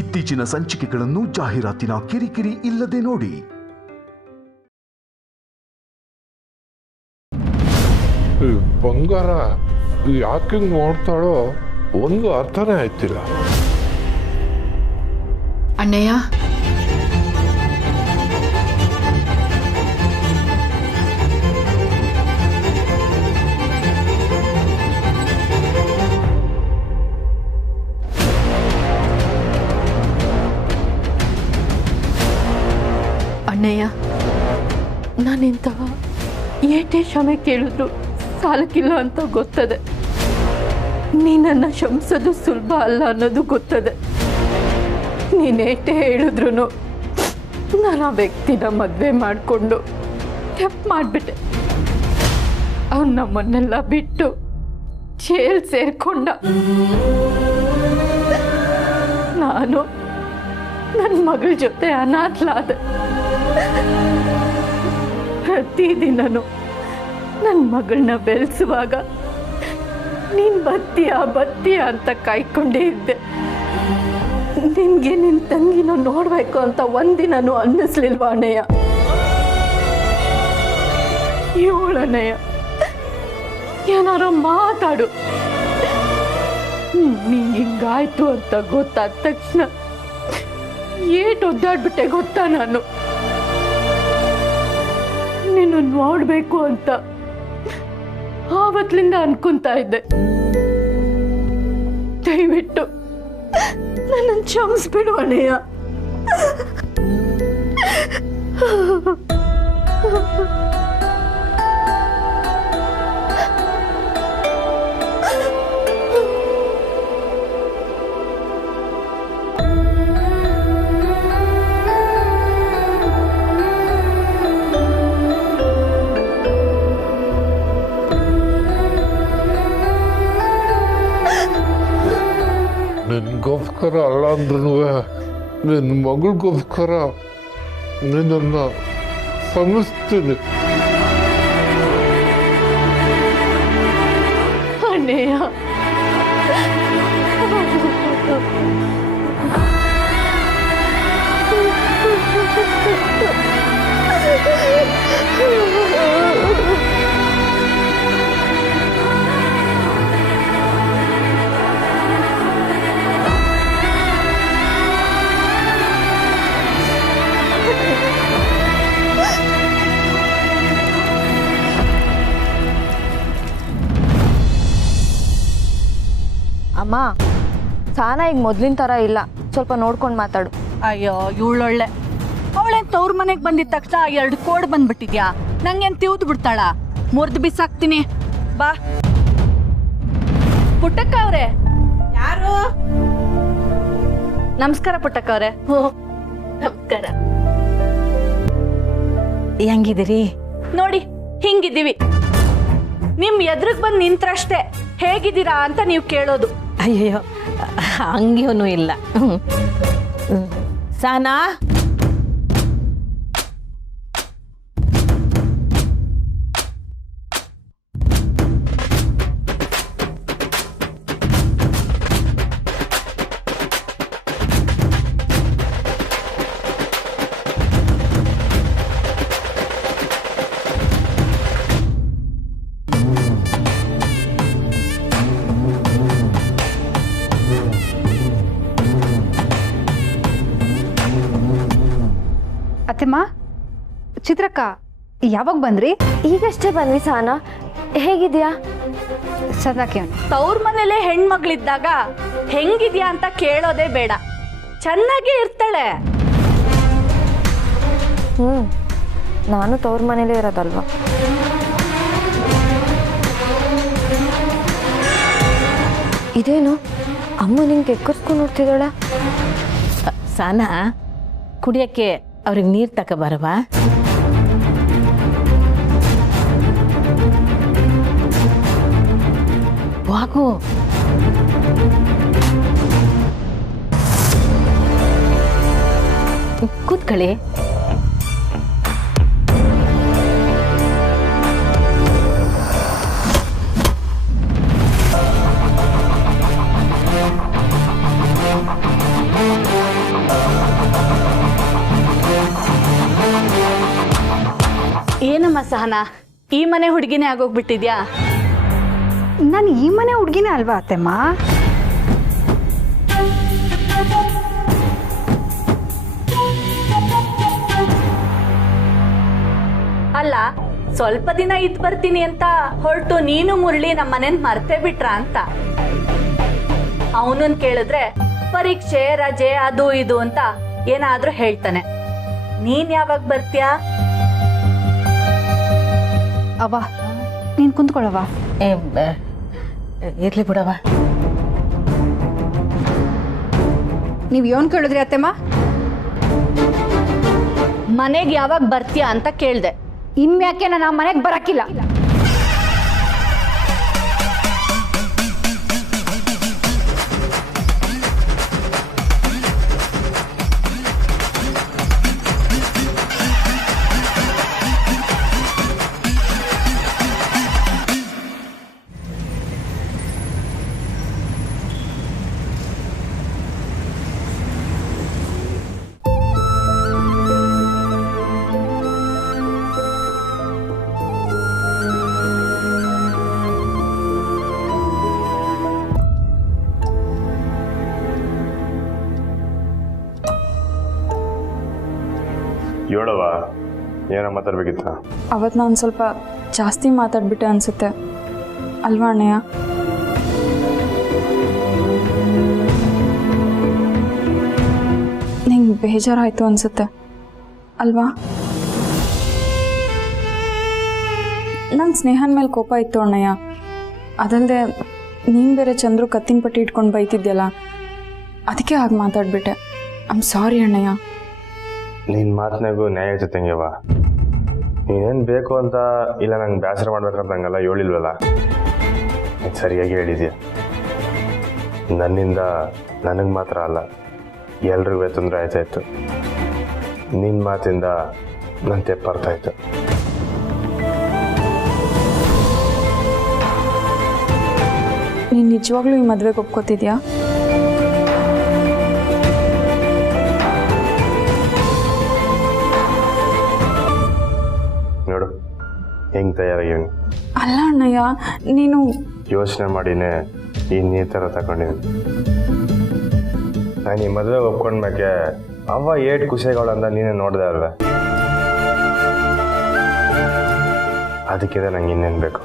ಇತ್ತೀಚಿನ ಸಂಚಿಕೆಗಳನ್ನು ಜಾಹೀರಾತಿನ ಕಿರಿಕಿರಿ ಇಲ್ಲದೆ ನೋಡಿ. ಬಂಗಾರ ಯಾಕೆ ನೋಡ್ತಾಳೋ ಒಂದು ಅರ್ಥನೇ ಆಯ್ತಿಲ್ಲ. ಅಣ್ಣಯ್ಯ, ಅಣ್ಣಯ್ಯ, ನಾನಿಂತಹ ಏಟೇ ಕ್ಷಮೆ ಕೇಳಿದ್ರು ಸಾಲಕ್ಕಿಲ್ಲ ಅಂತ ಗೊತ್ತದೆ. ನೀನನ್ನ ಕ್ಷಮಿಸೋದು ಸುಲಭ ಅಲ್ಲ ಅನ್ನೋದು ಗೊತ್ತದೆ. ನೀನೇಟೇ ಹೇಳಿದ್ರು ನಾನು ಆ ವ್ಯಕ್ತಿನ ಮದುವೆ ಮಾಡಿಕೊಂಡು ತಪ್ಪು ಮಾಡಿಬಿಟ್ಟೆ. ಅವನು ನಮ್ಮನ್ನೆಲ್ಲ ಬಿಟ್ಟು ಜೈಲ್ ಸೇರ್ಕೊಂಡ. ನಾನು ನನ್ನ ಮಗಳ ಜೊತೆ ಅನಾಥಲಾದೆ. ಪ್ರತಿದಿನನು ನನ್ನ ಮಗಳನ್ನ ಬೆಳೆಸುವಾಗ ನೀನು ಬತ್ತೀಯ ಅಂತ ಕಾಯ್ಕೊಂಡೇ ಇದ್ದೆ. ನಿನಗೆ ನಿನ್ನ ತಂಗಿನ ನೋಡಬೇಕು ಅಂತ ಒಂದಿನೂ ಅನ್ನಿಸ್ಲಿಲ್ವಾ ಅಣ್ಣಯ್ಯ? ಇವಳಣ್ಣಯ್ಯ, ಏನಾರೋ ಮಾತಾಡು. ನೀ ಹಿಂಗಾಯ್ತು ಅಂತ ಗೊತ್ತಾದ ತಕ್ಷಣ ಏಟ್ ಒದ್ದಾಡ್ಬಿಟ್ಟೆ ಗೊತ್ತಾ? ನಾನು ನೀನು ನೋಡ್ಬೇಕು ಅಂತ ಆವತ್ತಿಂದ ಅನ್ಕೊಂತಾ ಇದ್ದೆ. ದಯವಿಟ್ಟು ನನ್ನನ್ನು ಕ್ಷಮಿಸ್ಬಿಡು ಅಣ್ಣಯ್ಯ. ನಿನ್ಗೋಸ್ಕರ ಅಲ್ಲ ಅಂದ್ರೂ ನಿನ್ನ ಮಗಳಿಗೋಸ್ಕರ ನಿನ್ನನ್ನು ಕ್ಷಮಿಸ್ತೀನಿ. ಅಣ್ಣಯ್ಯ, ಅಮ್ಮ, ಸಾನ ಈಗ ಮೊದ್ಲಿನ ಥರ ಇಲ್ಲ. ಸ್ವಲ್ಪ ನೋಡ್ಕೊಂಡು ಮಾತಾಡು. ಅಯ್ಯೋ, ಇವಳೊಳ್ಳೆ. ಅವಳೇನು ತವ್ರ ಮನೆಗೆ ಬಂದಿದ ತಕ್ಷಣ 2 ಕೋಡ್ ಬಂದ್ಬಿಟ್ಟಿದ್ಯಾ? ನಂಗೇನು ತಿವ್ದು ಬಿಡ್ತಾಳ? ಮುರಿದು ಬಿಸಾಕ್ತೀನಿ ಬಾ. ಪುಟ್ಟಕ್ಕ ಅವ್ರೆ. ಯಾರು? ನಮಸ್ಕಾರ ಪುಟ್ಟಕ್ಕ ಅವ್ರೆ. ನಮಸ್ಕಾರ. ಹೆಂಗಿದಿರಿ? ನೋಡಿ, ಹಿಂಗಿದ್ದೀವಿ. ನಿಮ್ ಎದುರಿಗೆ ಬಂದು ನಿಂತ್ರಷ್ಟೇ ಹೇಗಿದ್ದೀರಾ ಅಂತ ನೀವು ಕೇಳೋದು. ಅಯ್ಯಯ್ಯೋ, ಹಂಗೇನೂ ಇಲ್ಲ. ಸಾನಾ, ಅತ್ತೆಮ್ಮ, ಚಿತ್ರಕ್ಕ ಯಾವಾಗ ಬಂದ್ರಿ? ಈಗಷ್ಟೇ ಬಂದ್ವಿ. ಸಾನ, ಹೇಗಿದ್ಯಾ? ಸದಾಕೆ ತವ್ರ ಮನೇಲೆ ಹೆಣ್ಮಗಳಿದ್ದಾಗ ಹೆಂಗಿದ್ಯಾ ಅಂತ ಕೇಳೋದೇ ಬೇಡ. ಚೆನ್ನಾಗಿ ಇರ್ತಾಳೆ. ನಾನು ತವ್ರ ಮನೇಲೇ ಇರೋದಲ್ವಾ. ಇದೇನು ಅಮ್ಮ ನಿಂಗೆ ಎಕ್ಕರ್ಸ್ಕೊಂಡು ನೋಡ್ತಿದ್ದಾಳೆ? ಸಾನಾ, ಕುಡಿಯಕ್ಕೆ ಅವ್ರಿಗೆ ನೀರು ತಗೊಬರವಾ? ವಾಗು. ಕೂತ್ಕೊಳ್ಳಿ. ಏನಮ್ಮ ಸಹನಾ, ಈ ಮನೆ ಹುಡುಗಿನೇ ಆಗೋಗ್ಬಿಟ್ಟಿದ್ಯಾ? ನಾನು ಈ ಮನೆ ಹುಡುಗಿನೇ ಅಲ್ವಾ ಅತ್ತೆಮ್ಮ? ಅಲ್ಲ, ಸ್ವಲ್ಪ ದಿನ ಇದ್ ಬರ್ತೀನಿ ಅಂತ ಹೊರಟು ನೀನು ಮುರಳಿ ನಮ್ಮ ಮನೇನ್ ಮರ್ತೇ ಬಿಟ್ರ ಅಂತ. ಅವನನ್ ಕೇಳಿದ್ರೆ ಪರೀಕ್ಷೆ ರಜೆ ಅದು ಇದು ಅಂತ ಏನಾದ್ರೂ ಹೇಳ್ತಾನೆ. ನೀನ್ ಯಾವಾಗ ಬರ್ತೀಯಾ? ಅವ್ವ ನೀನು ಕುಂತ್ಕೊಳ್ಳವ್ವ. ಇರ್ಲಿ ಬಿಡವ. ನೀವು ಏನು ಕೇಳಿದ್ರಿ ಅತ್ತೆಮ್ಮ? ಮನೆಗೆ ಯಾವಾಗ ಬರ್ತೀಯಾ ಅಂತ ಕೇಳ್ದೆ. ಇನ್ಮ್ಯಾಕೆ ನಾನು ಮನೆಗೆ ಬರಕ್ಕಿಲ್ಲ. ಹೇಳವ, ಏನೋ ಮಾತಾಡ್ಬೇಕಿತ್ತ? ಅವತ್ತು ನಾನು ಸ್ವಲ್ಪ ಜಾಸ್ತಿ ಮಾತಾಡ್ಬಿಟ್ಟೆ ಅನಿಸುತ್ತೆ ಅಲ್ವಾ ಅಣ್ಣಯ್ಯ? ನಿಂಗೆ ಬೇಜಾರಾಯಿತು ಅನಿಸುತ್ತೆ ಅಲ್ವಾ? ನನ್ನ ಸ್ನೇಹನ ಮೇಲೆ ಕೋಪ ಇತ್ತು ಅಣ್ಣಯ್ಯ. ಅದಲ್ಲದೆ ನೀನು ಬೇರೆ ಚಂದ್ರು ಕತ್ತಿನ ಪಟ್ಟಿ ಇಟ್ಕೊಂಡು ಬೈತಿದ್ಯಲ್ಲ, ಅದಕ್ಕೆ ಹಾಗೆ ಮಾತಾಡ್ಬಿಟ್ಟೆ. ಐ ಆಮ್ ಸಾರಿ ಅಣ್ಣಯ್ಯ. ನಿನ್ನ ಮಾತನಾಗೂ ನ್ಯಾಯ ಐತೆ ತಂಗ್ಯವ. ನೀನೇನು ಬೇಕು ಅಂತ ಇಲ್ಲ ನಂಗೆ ಬೇಸರ ಮಾಡ್ಬೇಕಂತ ಹಂಗೆಲ್ಲ ಹೇಳಿಲ್ವಲ್ಲ, ನೀನು ಸರಿಯಾಗಿ ಹೇಳಿದ್ಯಾ. ನನ್ನಿಂದ ನನಗೆ ಮಾತ್ರ ಅಲ್ಲ, ಎಲ್ರಿಗೂ ತೊಂದರೆ ಆಯ್ತಾಯಿತ್ತು. ನಿನ್ನ ಮಾತಿಂದ ನನ್ನ ತೆಪ್ಪಾರ್ತಾಯಿತ್ತು. ನೀನು ನಿಜವಾಗ್ಲೂ ಈ ಮದುವೆಗೆ ಒಪ್ಕೋತಿದ್ಯಾ? ನೋಡು ಹೆಂಗೆ ತಯಾರಾಗಿವ್ನಿ. ಅಲ್ಲ ಅಣ್ಣಯ್ಯ, ನೀನು ಯೋಚನೆ ಮಾಡಿನೇ ಈ ಥರ ತಗೊಂಡಿದ್ದೀನಿ. ನಾನು ಈ ಮದುವೆ ಒಪ್ಕೊಂಡ್ಮೇಲೆ ಅವ್ವ ಏಟ್ ಖುಷಿಗಳಂತ ನೀನೇ ನೋಡಿದೆ ಅಲ್ವ? ಅದಕ್ಕಿದೆ ನಂಗೆ ಇನ್ನೇನು ಬೇಕು.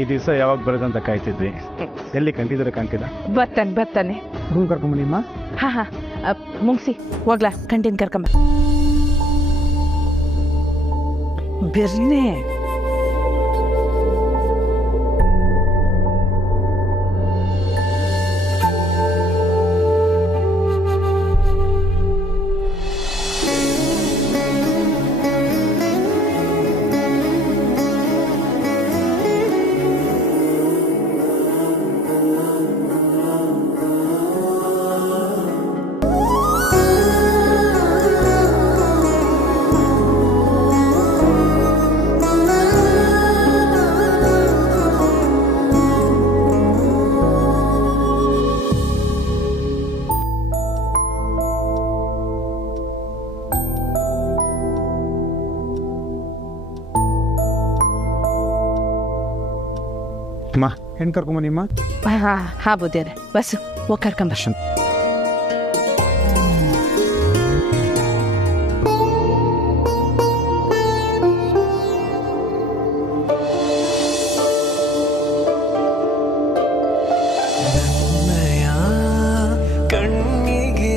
ಈ ದಿವಸ ಯಾವಾಗ ಬರೋದಂತ ಕಾಯ್ತಿದ್ವಿ. ಎಲ್ಲಿ ಕಂಟಿದ್ರೆ ಕಾಣ್ತಿಲ್ಲ. ಬರ್ತಾನೆ ರೂಮ್ ಕರ್ಕೊಂಬನಿಮ್ಮ. ಹಾ ಮುಗಿಸಿ ಹೋಗ್ಲಾ, ಕಂಟಿನ್ ಕರ್ಕೊಂಬ. ಬಿರ್ನೆ ಅಮ್ಮ ಹೆಣ್ಣು ಕರ್ಕೊಂಬನಿಮ್ಮ. ಹಾ ಬುದ್ಧಿಯರೆ, ಬಸ್ಸು ಹೋಗಿ ಕರ್ಕೊಂಬ. ಕಣ್ಣಿಗೆ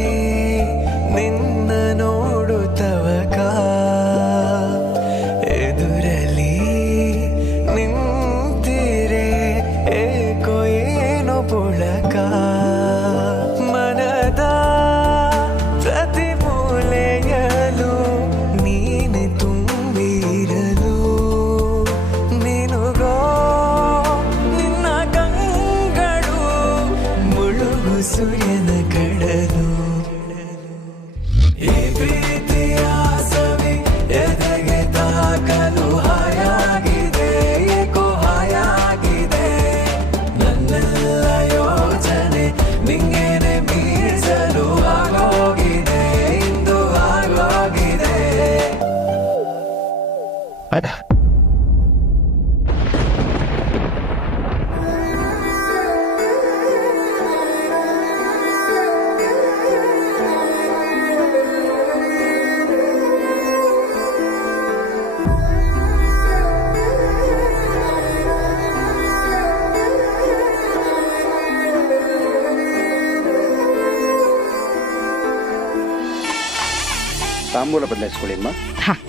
ತಾಂಬೂಲ ಬದಲಾಯಿಸ್ಕೊಳ್ಳಿ ಅಮ್ಮ. ಹಾಂ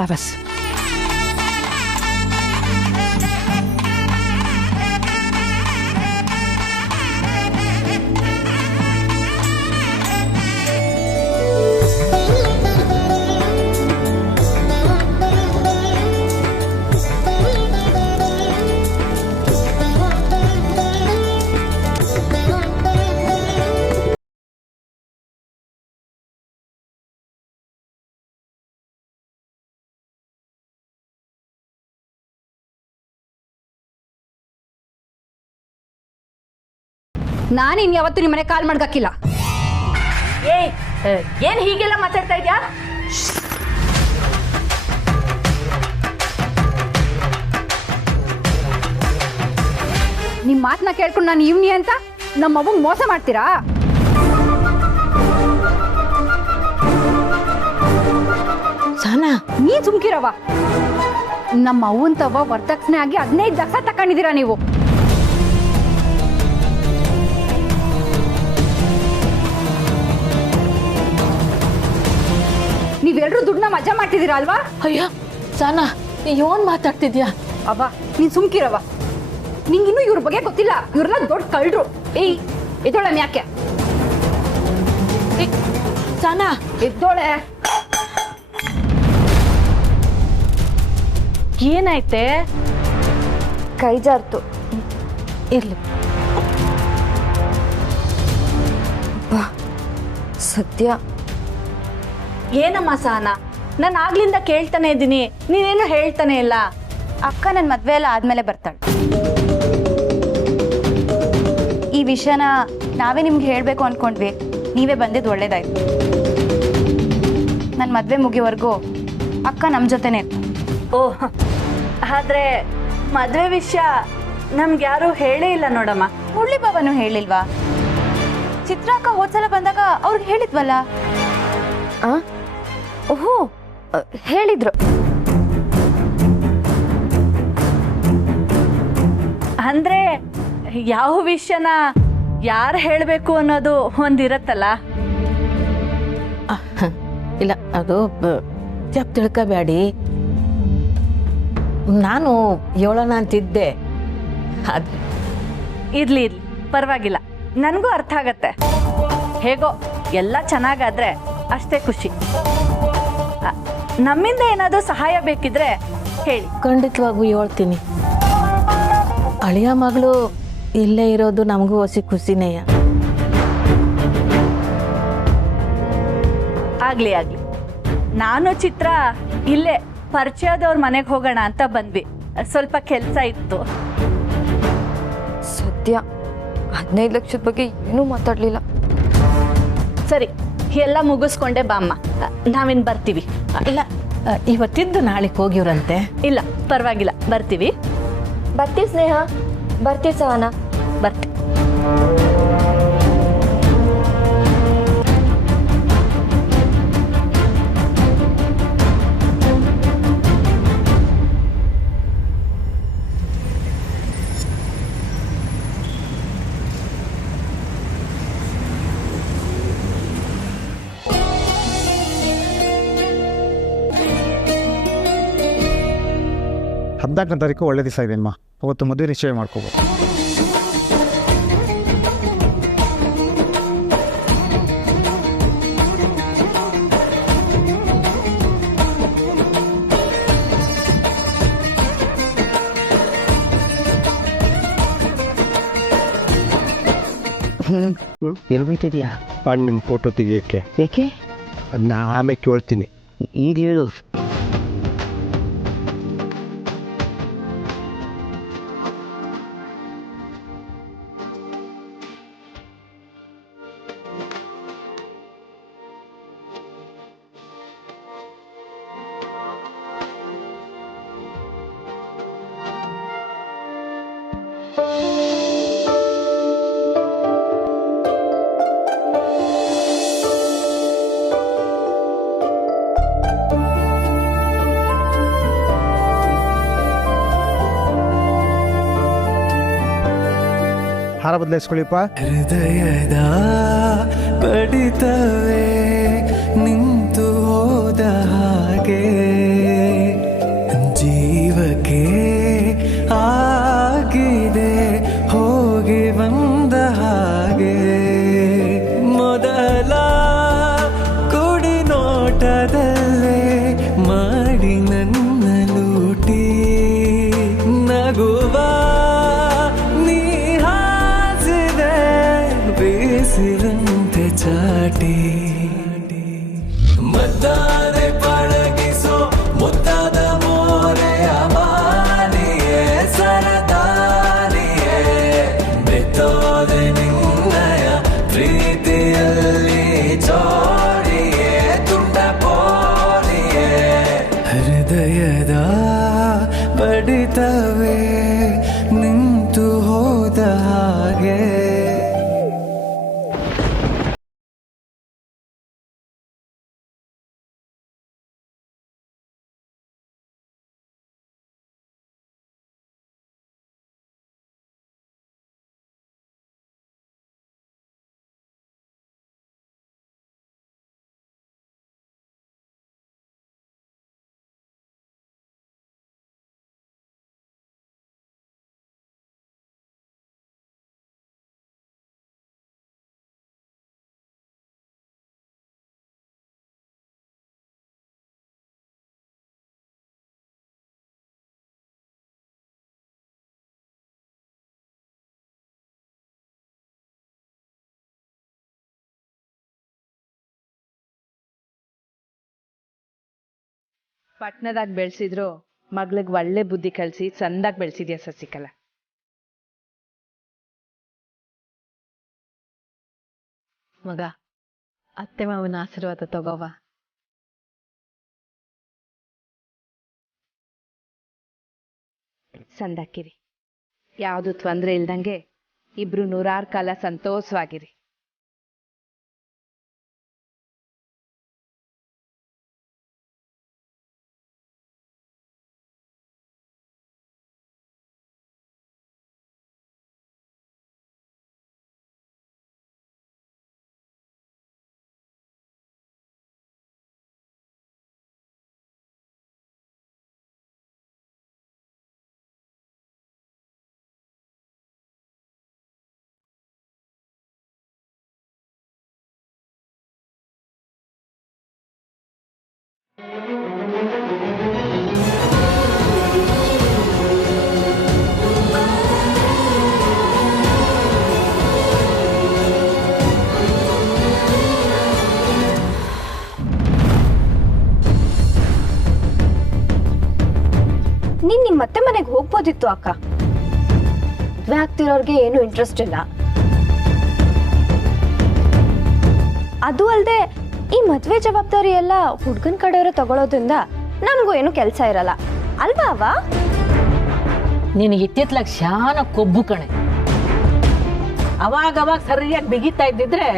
ವಾಪಸ್. ನಾನಿನ್ ಯಾವತ್ತು ನಿಮ್ಮನೆ ಕಾಲ್ ಮಾಡ್ಗಾಕಿಲ್ಲ. ಏನ್ ಹೀಗೆಲ್ಲ ಮಾತಾಡ್ತಾ ಇದ್ಯಾ? ನಿಮ್ಮ ಮಾತನ್ನ ಕೇಳ್ಕೊಂಡು ನಾನು ಇವ್ನಿ ಅಂತ ನಮ್ಮ ಮಗುಂಗ್ ಮೋಸ ಮಾಡ್ತೀರಾ? ಸಾನಾ, ನೀನ್ ಸುಮ್ಕಿರವ. ನಮ್ಮ ಅವ್ವನ್ ತವ ವರದಕ್ಷಿಣೆ ಆಗಿ 15 ಲಕ್ಷ ತಕೊಂಡಿದ್ದೀರಾ ನೀವು. ನೀವೆಲ್ಲರೂ ದುಡ್ಡನ್ನ ಮಜಾ ಮಾಡ್ತಿದ್ದೀರಾ ಅಲ್ವಾ? ಅಯ್ಯೋ ಸಾನಾ, ಏನ್ ಮಾತಾಡ್ತಿದ್ಯಾ? ಅವ್ವ ನೀನ್ ಸುಮ್ಕಿರವ. ನಿಂಗಿನ್ನೂ ಇವ್ರ ಬಗ್ಗೆ ಗೊತ್ತಿಲ್ಲ. ಇವ್ರನ್ನ ದೊಡ್ಡ ಕಳ್ರು. ಏಯ್ ಎದ್ದೋಳೆ ಯಾಕೆ? ಸಾನಾ ಎದ್ದೋಳೆ. ಏನಾಯ್ತೆ? ಕೈ ಜಾರ್ತು. ಇರ್ಲಿ. ಸದ್ಯ ಏನಮ್ಮ ಸಹನಾ, ನಾನು ಆಗ್ಲಿಂದ ಕೇಳ್ತಾನೆ ಇದ್ದೀನಿ, ನೀನೇನು ಹೇಳ್ತಾನೆ ಇಲ್ಲ. ಅಕ್ಕ ನನ್ನ ಮದುವೆ ಎಲ್ಲ ಆದಮೇಲೆ ಬರ್ತಾಳೆ. ಈ ವಿಷಯನ ನಾವೇ ನಿಮ್ಗೆ ಹೇಳಬೇಕು ಅಂದ್ಕೊಂಡ್ವಿ. ನೀವೇ ಬಂದಿದ್ದು ಒಳ್ಳೇದಾಯ್ತು. ನನ್ನ ಮದುವೆ ಮುಗಿಯೋವರೆಗೂ ಅಕ್ಕ ನಮ್ಮ ಜೊತೆನೇ ಇರ್ತಾಳೆ. ಓಹ್, ಆದ್ರೆ ಮದುವೆ ವಿಷಯ ನಮ್ಗೆ ಯಾರು ಹೇಳೇ ಇಲ್ಲ ನೋಡಮ್ಮ. ಮುರಳಿ ಬಾಬಾನು ಹೇಳಿಲ್ವಾ? ಚಿತ್ರಾಕ್ಕ ಹೋದ್ಸಲ ಬಂದಾಗ ಅವ್ರಿಗೆ ಹೇಳಿದ್ವಲ್ಲ. ಓಹೋ, ಹೇಳಿದ್ರು. ಅಂದ್ರೆ ಯಾವ ವಿಷಯನ ಯಾರು ಹೇಳಬೇಕು ಅನ್ನೋದು ಒಂದಿರತ್ತಲ್ಲ. ಇಲ್ಲ, ಅದು ತಪ್ಪು ತಿಳ್ಕೊಬೇಡಿ. ನಾನು ಹೇಳೋಣ ಅಂತಿದ್ದೆ. ಅದು ಇರ್ಲಿ ಇರ್ಲಿ, ಪರವಾಗಿಲ್ಲ, ನನಗೂ ಅರ್ಥ ಆಗತ್ತೆ. ಹೇಗೋ ಎಲ್ಲ ಚೆನ್ನಾಗಾದ್ರೆ ಅಷ್ಟೇ ಖುಷಿ. ನಮ್ಮಿಂದ ಏನಾದರೂ ಸಹಾಯ ಬೇಕಿದ್ರೆ ಹೇಳಿ. ಖಂಡಿತವಾಗೂ ಹೇಳ್ತೀನಿ. ಅಳಿಯ ಮಗಳು ಇಲ್ಲೇ ಇರೋದು ನಮಗೂ ಹೊಸಿ ಖುಷಿನೇಯ. ಆಗ್ಲಿ ಆಗ್ಲಿ. ನಾನು ಚಿತ್ರ ಇಲ್ಲೇ ಪರಿಚಯದವ್ರ ಮನೆಗೆ ಹೋಗೋಣ ಅಂತ ಬಂದ್ವಿ. ಸ್ವಲ್ಪ ಕೆಲಸ ಇತ್ತು. ಸದ್ಯ 15 ಲಕ್ಷದ ಬಗ್ಗೆ ಏನೂ ಮಾತಾಡಲಿಲ್ಲ. ಸರಿ, ಎಲ್ಲ ಮುಗಿಸ್ಕೊಂಡೆ ಬಾಮ್ಮ, ನಾವಿನ್ ಬರ್ತೀವಿ. ಇಲ್ಲ, ಇವತ್ತಿದ್ದು ನಾಳೆಗೆ ಹೋಗಿವ್ರಂತೆ. ಇಲ್ಲ ಪರವಾಗಿಲ್ಲ, ಬರ್ತೀವಿ. ಬರ್ತೀವಿ ಸ್ನೇಹ, ಬರ್ತೀವಿ ಸಹನಾ, ಬರ್ತೀವಿ. ಹದಿನಾಲ್ಕನೇ ತಾರೀಕು ಒಳ್ಳೆ ದಿವಸ ಇದೆ ಅಮ್ಮ. ಅವತ್ತು ಮದುವೆ ನಿಶ್ಚಯ ಮಾಡ್ಕೋಬೋದು. ಎಲ್ಬಿಟ್ಟಿದ್ಯಾ? ನಿಮ್ಮ ಫೋಟೋ ತೆಗಿಯೋಕ್ಕೆ. ಏಕೆ? ಅದನ್ನ ಆಮೇಲೆ ಕೇಳ್ತೀನಿ. ಈಗ ಹೇಳು. ಹಾರ ಬದಲಾಯಿಸ್ಕೊಳ್ಳಿಪ್ಪ. ಹೃದಯದ ಬಡಿತವೇ ನಿಂತು ಹೋದ ಹಾಗೆ ಜೀವಕ್ಕೆ ಆಗಿದೆ ಹೋಗಿ ಬಂದ ಹಾಗೆ ಮೊದಲ ಕುಡಿ ನೋಟದಲ್ಲೇ ಮಾಡಿ ನನ್ನ ಲೂಟಿ ನಗುವ ನೀ ಹಾಸಿದೆ ಬೇಸಿದಂತೆ ಚಾಟಿ ಮದ್ದಾನೆ ಪಳಗಿಸೋ ಮುದ್ದಾದ ಮೋರೆಯ ಮಾರಿಯೇ ಸರದಾರಿಯೇ ಬೆತ್ತೋದೆ ನಿನ್ನಯ ಪ್ರೀತಿಯಲ್ಲಿ ಜೋಡಿಯೇ ತುಂಡ ಪೋರಿಯೇ ಹೃದಯದ ಬಡಿತವೇ ನಿಂತು ಹೋದ ಹಾಗೆ ಪಟ್ನದಾಗ ಬೆಳೆಸಿದ್ರು ಮಗ್ಳಿಗೆ ಒಳ್ಳೆ ಬುದ್ಧಿ ಕಲಿಸಿ ಚಂದಾಗಿ ಬೆಳೆಸಿದ್ಯಾ ಸಸಿಕಲಾ. ಮಗ, ಅತ್ತೆ ಮಾವನ ಆಶೀರ್ವಾದ ತಗೋವ. ಸಂದಾಕಿರಿ, ಯಾವುದು ತೊಂದರೆ ಇಲ್ದಂಗೆ ಇಬ್ರು 100 ಕಾಲ ಸಂತೋಷವಾಗಿರಿ. ನೀನ್ ನಿಮ್ಮ ಮತ್ತೆ ಮನೆಗೆ ಹೋಗ್ಬೋದಿತ್ತು ಅಕ್ಕ. ಮದ್ವೆ ಆಗ್ತಿರೋರ್ಗೆ ಏನು ಇಂಟ್ರೆಸ್ಟ್ ಇಲ್ಲ. ಅದು ಅಲ್ಲದೆ ಈ ಮದ್ವೆ ಜವಾಬ್ದಾರಿ ಎಲ್ಲ ಹುಡ್ಗನ್ ಕಡೆಯವರು ತಗೊಳ್ಳೋದ್ರಿಂದ ನಮಗೂ ಏನು ಕೆಲಸ ಇರಲ್ಲ ಅಲ್ವಾ ಅವ? ನಿನಗೆ ಇತ್ತಿತ್ಲಾಗ ಶಾನ ಕೊಬ್ಬು ಕಣೆ. ಅವಾಗ ಸರಿಯಾಗಿ ಬಿಗಿತಾ ಇದ್ದಿದ್ರೆ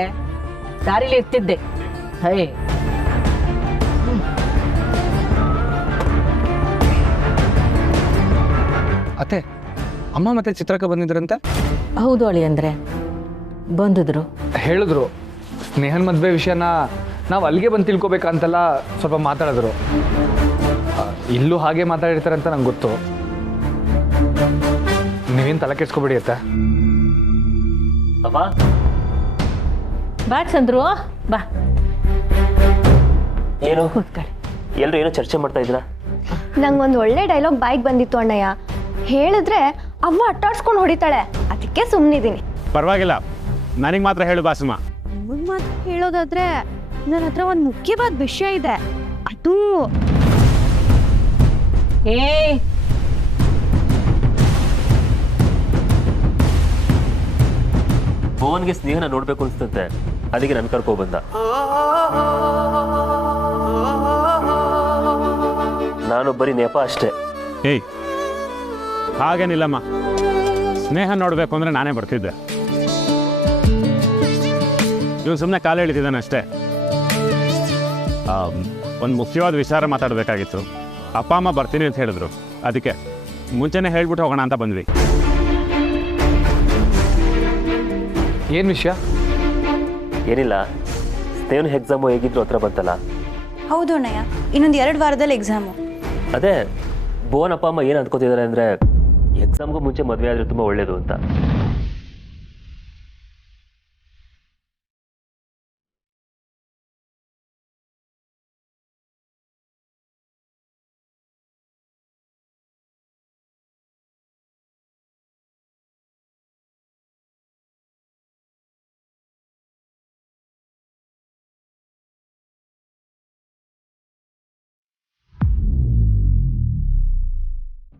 ದಾರಿಲಿ ಇರ್ತಿದ್ದೆ. ಹೇ ಅತ್ತೆ, ಅಮ್ಮ ಮತ್ತೆ ಚಿತ್ರಕ್ಕ ಬಂದಿದ್ರಂತೆ? ಹೌದು ಅಳಿ ಅಂದ್ರೆ ಬಂದಿದ್ರು. ಹೇಳಿದ್ರು ಸ್ನೇಹನ್ ಮದುವೆ ವಿಷಯನ ನಾವು ಅಲ್ಲಿಗೆ ಬಂದು ತಿಳ್ಕೊಬೇಕಂತೆಲ್ಲ ಸ್ವಲ್ಪ ಮಾತಾಡಿದ್ರು. ಇಲ್ಲೂ ಹಾಗೆ ಮಾತಾಡಿರ್ತಾರೆ ಅಂತ ನಂಗೆ ಗೊತ್ತು. ನೀವೇನು ತಲೆ ಕೆಡ್ಸ್ಕೊಬೇಡಿ ಅತ್ತೆ. ಬಾ ಚಂದ್ರು, ಬಾ. ಏನು ಎಲ್ಲರೂ ಏನೋ ಚರ್ಚೆ ಮಾಡ್ತಾ ಇದ್ರ? ನಂಗೊಂದು ಒಳ್ಳೆ ಡೈಲಾಗ್ ಬಾಯಿಗೆ ಬಂದಿತ್ತು ಅಣ್ಣಯ್ಯ. ಹೇಳಿದ್ರೆ ಅವ್ವ ಅಟ್ಟಾಡ್ಸ್ಕೊಂಡು ಹೊಡಿತಾಳೆ, ಅದಕ್ಕೆ ಸುಮ್ಮನಿದ್ದೀನಿ. ಪರವಾಗಿಲ್ಲ, ನನಗೆ ಮಾತ್ರ ಹೇಳು ಬಾಸುಮ. ನಿಮಗೆ ಮಾತ್ರ ಹೇಳೋದಾದ್ರೆ ನನ್ನ ಹತ್ರ ಒಂದು ಮುಖ್ಯವಾದ ವಿಷಯ ಇದೆ. ಅದು ಭುವನ್ಗೆ ಸ್ನೇಹನ ನೋಡ್ಬೇಕು ಅನ್ಸ್ತಂತೆ, ಅದಕ್ಕೆ ನನ್ ಕರ್ಕೊ ಬಂದ. ನಾನು ಬರೀ ನೆಪ ಅಷ್ಟೇ. ಏಯ್ ಹಾಗೇನಿಲ್ಲಮ್ಮ, ಸ್ನೇಹ ನೋಡ್ಬೇಕು ಅಂದ್ರೆ ನಾನೇ ಬರ್ತಿದ್ದೆ. ಇವನು ಸುಮ್ಮನೆ ಕಾಲು ಎಳಿತಿದ್ದಾನೆ ಅಷ್ಟೇ. ಒಂದು ಮುಖ್ಯವಾದ ವಿಚಾರ ಮಾತಾಡಬೇಕಾಗಿತ್ತು. ಅಪ್ಪ ಅಮ್ಮ ಬರ್ತೀನಿ ಅಂತ ಹೇಳಿದ್ರು, ಅದಕ್ಕೆ ಮುಂಚೆನೇ ಹೇಳ್ಬಿಟ್ಟು ಹೋಗೋಣ ಅಂತ ಬಂದ್ವಿ. ಏನು ವಿಷಯ? ಏನಿಲ್ಲ, ಸ್ನೇಹನ ಎಕ್ಸಾಮು ಹೇಗಿದ್ರು ಹತ್ರ ಬಂತಲ್ಲ, ಹೌದು ಅಣ್ಣಯ್ಯ, ಇನ್ನೊಂದು 2 ವಾರದಲ್ಲಿ ಎಕ್ಸಾಮು. ಅದೇ ಭುವನ್ ಅಪ್ಪ ಅಮ್ಮ ಏನು ಅಂದ್ಕೋತಿದ್ದಾರೆ ಅಂದರೆ ಎಕ್ಸಾಮ್ಗೂ ಮುಂಚೆ ಮದುವೆ ಆದರೆ ತುಂಬ ಒಳ್ಳೇದು ಅಂತ.